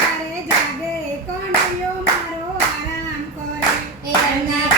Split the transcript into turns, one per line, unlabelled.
પડે જાગે કોણ મારો આરામ કરે?
એમના